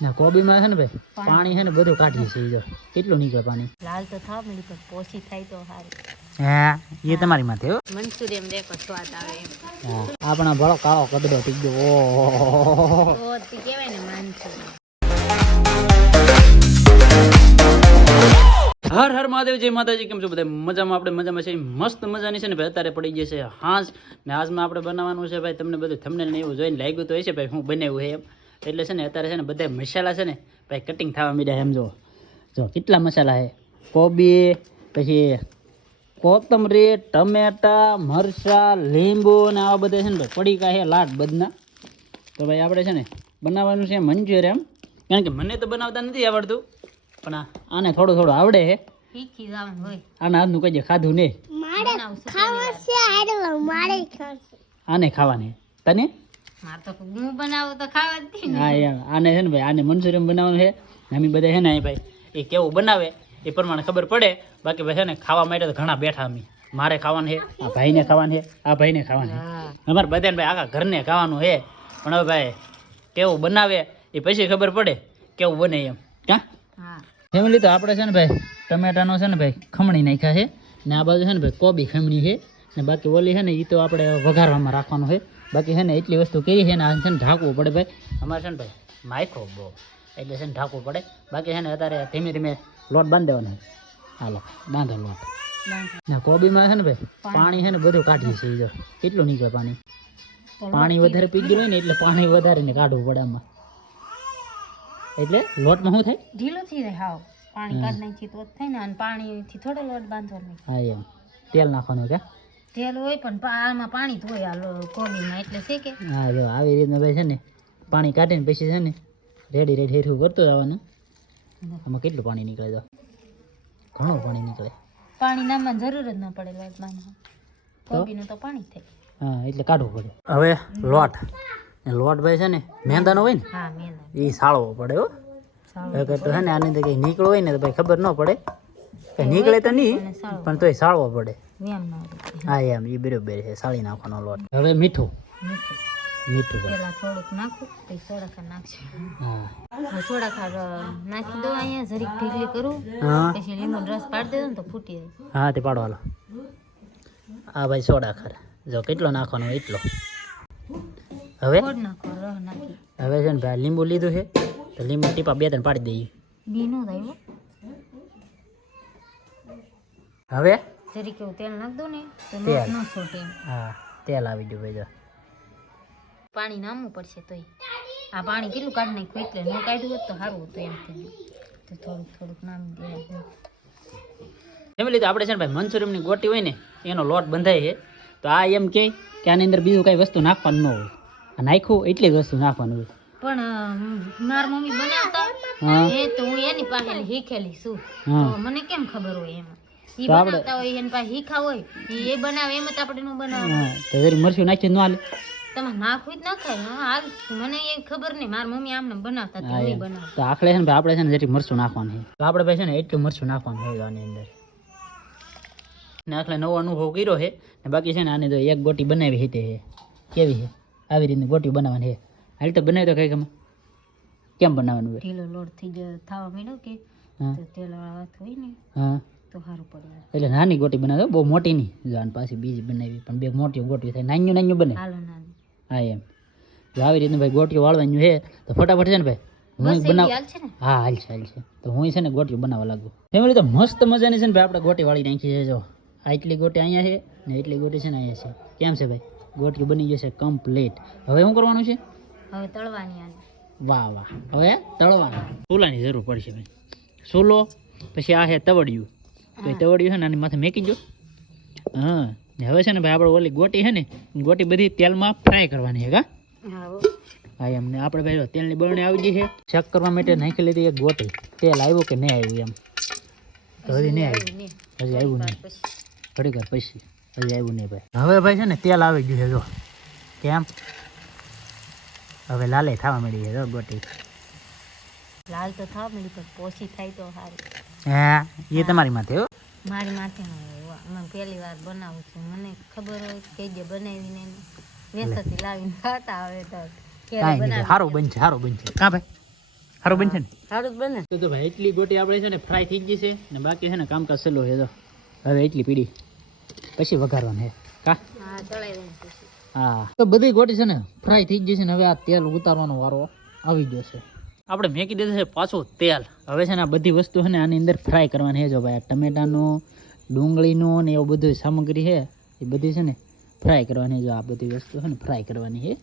ના કોબીમાં છે ને ભાઈ પાણી છે ને બધું કાઢીએ છીએ જો કેટલું નીકળે પાણી. લાલ તો થાવ મળી પણ પોસી થાય તો સારું. હા એ તમારી માથે હો. મંચુરિયન દેખો સ્વાદ આવે એમ. હા આપણા ભળો કાળો કદડો થઈ ગયો. ઓહો તો તે કહેવાય ને મંચુરિયન. હર હર મહાદેવ જય માતાજી. કેમ છો બધા મજામાં? આપણે મજામાં છે. મસ્ત મજાની છે ને ભાઈ અત્યારે પડી જશે હાંજ ને આજમાં આપણે બનાવવાનું છે ભાઈ. તમને બધું થંબનેલ ને એવું જોઈને લાગ્યું તો હશે ભાઈ હું બનાવ્યું છે એમ. એટલે છે ને અત્યારે છે ને બધા મસાલા છે ને ભાઈ કટિંગ થવા માંડ્યા એમ. જો કેટલા મસાલા છે. કોબી, પછી કોથમરી, ટમેટા, મરચાં, લીંબુ ને આવા બધા છે ને ભાઈ પડીકા છે લાટ બધના. તો ભાઈ આપણે છે ને બનાવવાનું છે મંચુરિયન. કારણ કે મને તો બનાવતા નથી આવડતું પણ આને થોડું થોડું આવડે છે. શીખી જવાનું હોય. આના હાથનું કઈ ખાધું નહીં. આને ખાવાની તને મારે તો હું બનાવું તો ખાવા જ ને. હા યાર આને છે ને ભાઈ આને મંચુરિયન બનાવવાનું છે. અમે બધા છે ને ભાઈ એ કેવું બનાવે એ પ્રમાણે ખબર પડે. બાકી ભાઈ છે ને ખાવા માટે તો ઘણા બેઠા અમે. મારે ખાવાનું છે, આ ભાઈને ખાવાનું છે, આ ભાઈને ખાવાનું છે, અમારે બધાને ભાઈ આખા ઘરને ખાવાનું છે. પણ હવે ભાઈ કેવું બનાવે એ પછી ખબર પડે કેવું બને એમ. ક્યાં ફેમિલી તો આપણે છે ને ભાઈ ટમેટાનો છે ને ભાઈ ખમણી નાખ્યા છે ને આ બાજુ છે ને ભાઈ કોબી ખમણી છે ને બાકી ઓલી છે ને એ તો આપણે વઘારવામાં રાખવાનું છે. બાકી છે ને એટલી વસ્તુ કરી છે ને આ છે ને ઢાંકવું પડે ભાઈ. અમારે છે ને ભાઈ માયખો બહુ એટલે છે ને ઢાંકવું પડે. બાકી છે ને અત્યારે ધીમે ધીમે લોટ બાંધી દેવાનો. હાલો બાંધો લોટ. ના કોબીમાં છે ને ભાઈ પાણી છે ને બધું કાઢીએ છીએ જો કેટલું નીકળે પાણી. પાણી વધારે પી ગયું હોય ને એટલે પાણી વધારે ને કાઢવું પડે આમાં. એટલે લોટમાં શું થાય ઢીલો થઈ જાય. હાવ પાણી કાઢ નાખી તો થાય ને. અને પાણીથી થોડો લોટ બાંધવાનો. હા એમ તેલ નાખવાનું કે તેલ હોય પણ આમાં પાણી જ હોય આ કોબીમાં એટલે છે કે. હા જો આવી રીતના ભાઈ છે ને પાણી કાઢીને પછી છે ને રેડી હેઠું કરતો જવાનું. આમાં કેટલું પાણી નીકળે તો ઘણું પાણી નીકળે. પાણી નાખવાની જરૂર જ ન પડે લોટ બાંધવા. કોબીનું તો પાણી જ થાય. હા એટલે કાઢવું પડે. હવે લોટ ભાઈ છે ને મેંદાનો હોય ને હા મેંદા એ સાળવો પડે હો. તો છે ને આની અંદર કંઈ નીકળો હોય ને તો ભાઈ ખબર ન પડે. કંઈ નીકળે તો નહીં પણ તોય સાળવો પડે. હા એમ એ બરોબર છે. સાળી નાખવાનો લોટ. હવે મીઠું ભાઈ પેલા થોડુંક નાખું પછી સોડા નાખશે. હા સોડા ખાર નાખી દો અહીંયા જરીક ઢીકલી કરું પછી લીંબુ રસ પાડી દેજો ને તો ફૂટી જાય. હા તે પાડો હાલો. હા ભાઈ સોડા ખાર જો કેટલો નાખવાનો એટલો. હવે ગોળ નાખો રસ નાખી. હવે છે ને ભાઈ લીંબુ લીધું છે તો લીંબુ ટીપા 2-3 પાડી દઈએ. બી નો થાય. હવે જરીક એવું તેલ નાખ દો ને તો તેલ. ન છોટે. હા તેલ આવી ગયું ભાઈ જો. પાણી નામવું પડશે તોય. આ પાણી કેટલું કાઢી નાખ્યું એટલે ન કાઢ્યું હોત તો સારું હતું એમ થઈ ગયું. તો થોડુંક નામ દેવાય. ફેમિલી તો આપણે છે ને ભાઈ મંચુરિયનની ગોટી હોય ને એનો લોટ બંધાય છે. તો આ એમ કહે કે આની અંદર બીજું કાંઈ વસ્તુ નાખવાનું ન હોય. આ નાખ્યું એટલી જ વસ્તુ નાખવાનું હોય. પણ મારી મમ્મી બનાવતા એ તો હું એની પાસે શીખેલી છું. તો મને કેમ ખબર હોય એમાં. ઈ બનાવતા હોય એની પાસે શીખા હોય એ બનાવે એમ જ આપણે નું બનાવે. હા તો જરી મરચું નાખી ન હાલે. તમે નાખવું જ ન ખાય. હાલ મને એ ખબર નહીં. મારી મમ્મી આમને બનાવતા હતી હું બનાવતા. તો આખલે છે ને ભાઈ આપણે છે ને જરી મરચું નાખવાનું છે. તો આપણે ભાઈ છે ને એટલું મરચું નાખવાનું હોય આની અંદર. ને આખલે નવો અનુભવ કર્યો છે ને બાકી છે ને આની તો એક ગોટી બનાવી હતી છે. કેવી છે આવી રીતની ગોટી બનાવવાની છે. હાલ તો બનાવી તો કઈ ગમે કેમ બનાવવાનું હોય. ઢીલો લોટ થઈ ગયો થવા માંડ્યો કે તો તેલ વાળા હાથ હોય ને હા તો સારું પડે. એટલે નાની ગોટી બનાવે બહુ મોટી નહીં. જાન પાછી બીજી બનાવી પણ બે મોટી ગોટી થાય. નાનું બને. હાલો નાની. હા એમ જો આવી રીતનું ભાઈ ગોટીઓ વાળવાનું છે તો ફટાફટ છે ને ભાઈ હું બનાવ. હા હાલ છે તો હું છે ને ગોટીઓ બનાવવા લાગુ. ફેમિલી તો મસ્ત મજાની છે ને ભાઈ આપણે ગોટી વાળી નાખી છે. જો આ એટલી ગોટી અહીંયા છે ને એટલી ગોટી છે ને અહીંયા છે. કેમ છે ભાઈ ગોટીઓ બની જશે કમ્પ્લીટ. હવે શું કરવાનું છે? હવે તળવાની આને. વાહ હવે તળવાનું. ચૂલાની જરૂર પડશે ભાઈ. ચૂલો પછી આ છે તવડિયું. તો તવડિયું છે ને આની માથે મેકી દો. હા ને હવે છે ને ભાઈ આપણે ઓલી ગોટી છે ને ગોટી બધી તેલમાં ફ્રાય કરવાની છે. હા એમ ને આપણે ભાઈ તેલની બરણી આવી ગઈ છે. ચેક કરવા માટે નાખી લીધી એક ગોટી. તેલ આવ્યું કે નહીં આવ્યું એમ. તો હજી નહીં આવ્યું. હજી આવ્યું નહીં. થોડીક વાર પછી હજી આવ્યું નહીં ભાઈ. હવે ભાઈ છે ને તેલ આવી ગયું છે જો. કેમ હવે લાલે થવા મળી છે ગોટી. લાલ તો થવા મળી પણ પોસી થાય તો સારું. હા એ તમારી માથે હો. મારી માથે હું પહેલી વાર બનાવું છું. મને ખબર હોય કે જે બનાવીને વેસથી લાવીને ખાતા આવે તો સારું બનશે કાં ભાઈ સારું બનશે ને સારું બને તો ભાઈ એટલી ગોટી આપણે છે ને ફ્રાય થઈ ગઈ છે ને બાકી છે ને કામકાજ સહેલું છે તો હવે એટલી પીડી પછી વઘારવાનું છે કા હા ચડાઈ દઉં પછી હા તો બધી ગોટી છે ને ફ્રાય થઈ ગઈ છે ને હવે આ તેલ ઉતારવાનો વારો આવી ગયો છે આપણે મેકી દીધું છે પાછું તેલ હવે છે ને આ બધી વસ્તુ છે ને આની અંદર ફ્રાય કરવાની છે જો ભાઈ આ ટમેટાનું ડુંગળીનું ને એવું બધું સામગ્રી છે એ બધી છે ને ફ્રાય કરવાની જો આ બધી વસ્તુ છે ને ફ્રાય કરવાની છે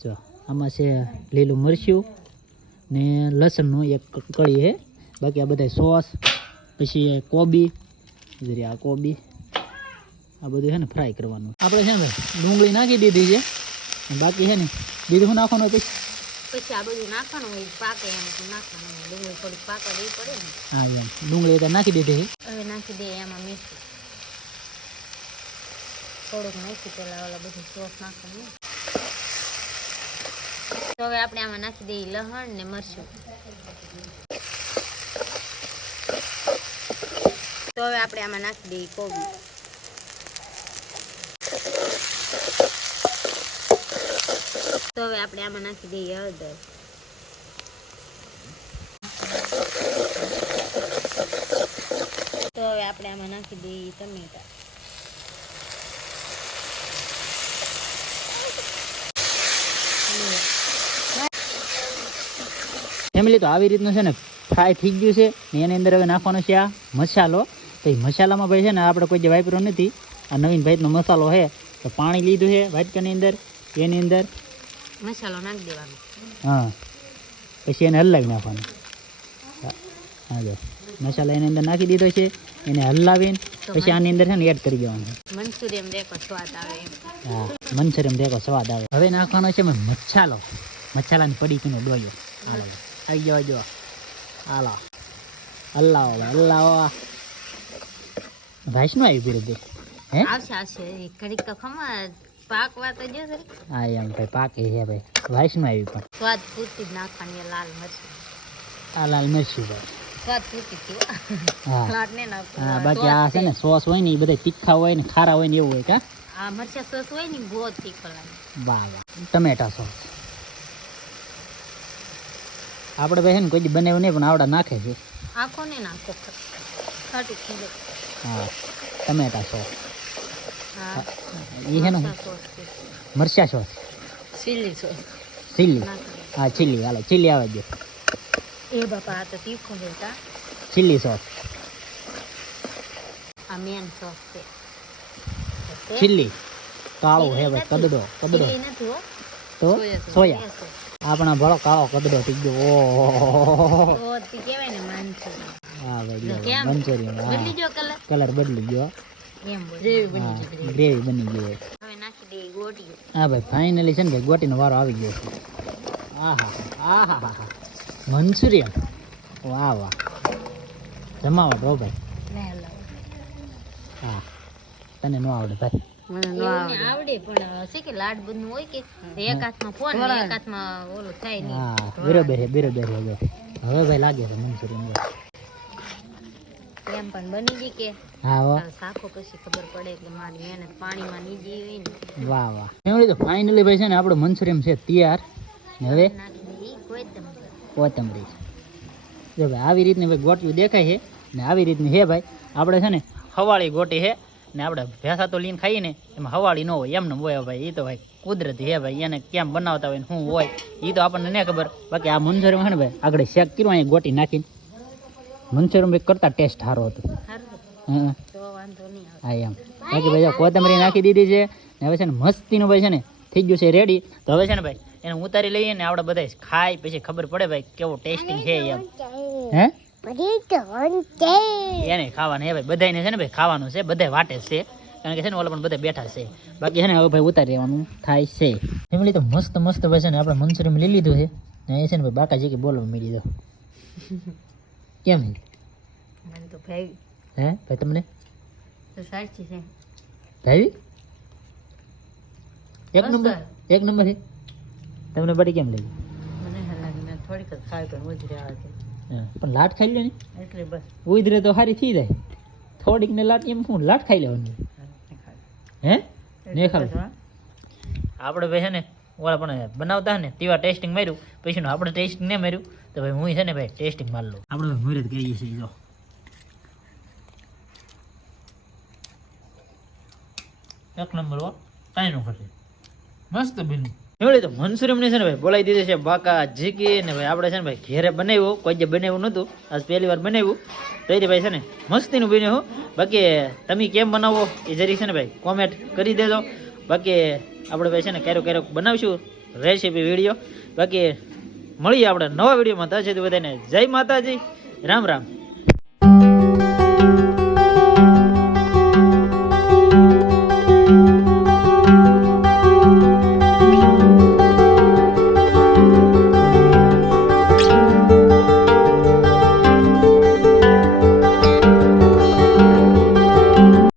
જો આમાં છે લીલું મરચું ને લસણનું એક કળી છે બાકી આ બધા સોસ પછી કોબી જરી આ કોબી આ બધું છે ને ફ્રાય કરવાનું આપણે છે ને ભાઈ ડુંગળી નાખી દીધી છે બાકી છે ને બીજું શું નાખવાનું પછી પછી આ બધું નાખવાનું હોય પાકે એમ નાખવાનું હોય ડુંગળી થોડી પાકવા દેવી પડે ને હા એમ ડુંગળી તો નાખી દીધી હવે નાખી દઈએ એમાં મીઠું થોડુંક નાખી પેલા ઓલા બધું સોસ નાખવાનું તો હવે આપણે આમાં નાખી દઈએ લસણ ને મરચું તો હવે આપણે આમાં નાખી દઈએ કોબી તો હવે આપણે આમાં નાખી દઈએ હળદર તો હવે આપણે આમાં નાખી દઈએ ટમેટા ફેમિલી તો આવી રીતનું છે ને ફ્રાય થઈ ગયું છે ને એની અંદર હવે નાખવાનો છે આ મસાલો તો એ મસાલામાં ભાઈ છે ને આપણે કોઈ જે વાપર્યો નથી આ નવીન ભાઈનો મસાલો છે તો પાણી લીધું છે વાટકાની અંદર એની અંદર મસાલો નાખી દેવાનો હા પછી એને હલાવી નાખવાનું હા જો મસાલા એની અંદર નાખી દીધો છે એને હલાવીને પછી આની અંદર છે ને એડ કરી દેવાનું મંચુરિયન દેખો સ્વાદ આવે એમ હા મંચુરિયન દેખો સ્વાદ આવે હવે નાખવાનો છે મસાલો મસાલાની પડીકીનો ડોયો આવી જવા જો હાલો હલાવો ભાઈ હલાવો ભાઈશનું આવી પીરું હે આવશે આવશે ઘડીક તો ખમા પાકવા તો જો હા એમ ભાઈ પાકી છે ભાઈ ભાઈશનું આવી પણ સ્વાદ પૂરતી જ નાખવાની લાલ મરચું આ લાલ મરચું ભાઈ સ્વાદ પૂરતી થયો હા લાટ ને નાખવું હા બાકી આ છે ને સોસ હોય ને એ બધા તીખા હોય ને ખારા હોય ને એવું હોય કા આ મરચા સોસ હોય ને બહુ તીખો લાગે વાહ વાહ ટમેટા સોસ આપણે ભાઈ છે ને કોઈ દી બનાવ્યું નહીં પણ આવડા નાખે છે આખો ને નાખો ખાટું ખીલે હા ટમેટા સોસ હા એ છે ને સોસ મરચા સોસ ચીલી સોસ ચીલી હા ચીલી હાલો ચીલી આવે ગયો એ બાપા આ તો તીખો છે કા ચીલી સોસ આ મેન સોસ છે ચીલી કાળો હે ભાઈ કદડો કદડો ચીલી નથી હો તો સોયા આપણા ભળો કાળો કદડો થઈ ગયો ઓહો ઓ તી કહેવાય ને મંચુરિયન હા ભાઈ કેમ? મંચુરિયન બદલી જો કલર બદલી ગયો એમ બોલ ગ્રેવી બની ગઈ હોય હવે નાખી દઈએ ગોટીઓ હા ભાઈ ફાઇનલી છે ને ભાઈ ગોટીનો વારો આવી ગયો છે આહા આહા મંચુરિયન વાહ વાહ જમાવટ હો ભાઈ લે લાવ હા તને ન આવડે ભાઈ મને આવડે પણ છે કે લાડ બધું હોય કે એક હાથમાં ફોન ને એક હાથમાં ઓલું થાય નહીં હા બરોબર છે હવે ભાઈ લાગે છે મંચુરિયન એમ પણ બની ગઈ કે હા વાહ શાખો પછી ખબર પડે એટલે મારી મહેનત પાણીમાં ની ગઈ હોય ને વાહ વાહ એમ તો ફાઇનલી ભાઈ છે ને આપણું મંચુરિયન છે તૈયાર ને હવે નાખી દઈ કોઈ તમે કોથમરી જો ભાઈ આવી રીતની ભાઈ ગોટીઓ દેખાય છે ને આવી રીતની છે ભાઈ આપણે છે ને હવાળી ગોટી છે ને આપણે ભેંસા તો લઈને ખાઈએ ને એમાં હવાળી ન હોય એમને હોય ભાઈ એ તો ભાઈ કુદરતી છે ભાઈ એને કેમ બનાવતા હોય ને શું હોય એ તો આપણને નહીં ખબર બાકી આ મંચુરિયન છે ને ભાઈ આગળ શેક કર્યું અહીંયા ગોટી નાખીને મંચુરિયન ભાઈ કરતાં ટેસ્ટ સારો હતો સારું તો વાંધો નહીં આવે હા એમ બાકી ભાઈ જો કોથમરી નાખી દીધી છે ને હવે છે ને મસ્તીનું ભાઈ છે ને થઈ ગયું છે રેડી તો હવે છે ને ભાઈ એને ઉતારી લઈએ ને આપણે બધા ખાઈ પછી ખબર પડે ભાઈ કેવો ટેસ્ટિંગ છે એમ હે એને ખાવાનું હે ભાઈ બધાને છે ને ભાઈ ખાવાનું છે બધા વાટે છે કારણ કે છે ને ઓલા પણ બધા બેઠા છે બાકી છે ને હવે ભાઈ ઉતારી લેવાનું થાય છે ફેમિલી તો મસ્ત મસ્ત ભાઈ છે ને આપણે મંચુરિયન લઈ લીધું છે ને એ છે ને ભાઈ બાકાજી કે બોલવા મળી દો કેમ મને તો ભાઈ હે ભાઈ તમને તો સાચી છે ભાઈ એક નંબર છે તમને બધી કેમ લાગી મને લાગી મેં થોડીક જ ખાઈ પણ ઉતરી આવે છે પણ લાટ ખાઈ લે ને એટલે બસ ઉધરે તો સારી થઈ જાય થોડીક ને લાટ એમ શું લાટ ખાઈ લેવાની હે નહીં ખાવ આપણે ભાઈ છે ને ઓલા પણ બનાવતા ને તેવા ટેસ્ટિંગ માર્યું પછીનું આપણે ટેસ્ટિંગ નહીં માર્યું તો ભાઈ હું છે ને ભાઈ ટેસ્ટિંગ માર લઉં આપણે મુહૂર્ત કરીએ છીએ જો એક નંબર હો કાંઈ નું ખર્ચે મસ્ત બન્યું એવડે તો મનસુરીયમને છે ને ભાઈ બોલાવી દીધી છે બાકા જીકી ને ભાઈ આપણે છે ને ભાઈ ઘેરે બનાવ્યું કોઈ જે બનાવ્યું નહોતું આજ પહેલી વાર બનાવ્યું તો એ ભાઈ છે ને મસ્તીનું બન્યું હો બાકી તમે કેમ બનાવો એ જરી છે ને ભાઈ કોમેન્ટ કરી દેજો બાકી આપણે ભાઈ છે ને ક્યારેક બનાવશું રેસીપી વિડીયો બાકી મળીએ આપણે નવા વિડીયોમાં ત્યાં સુધી બધાને જય માતાજી રામ રામ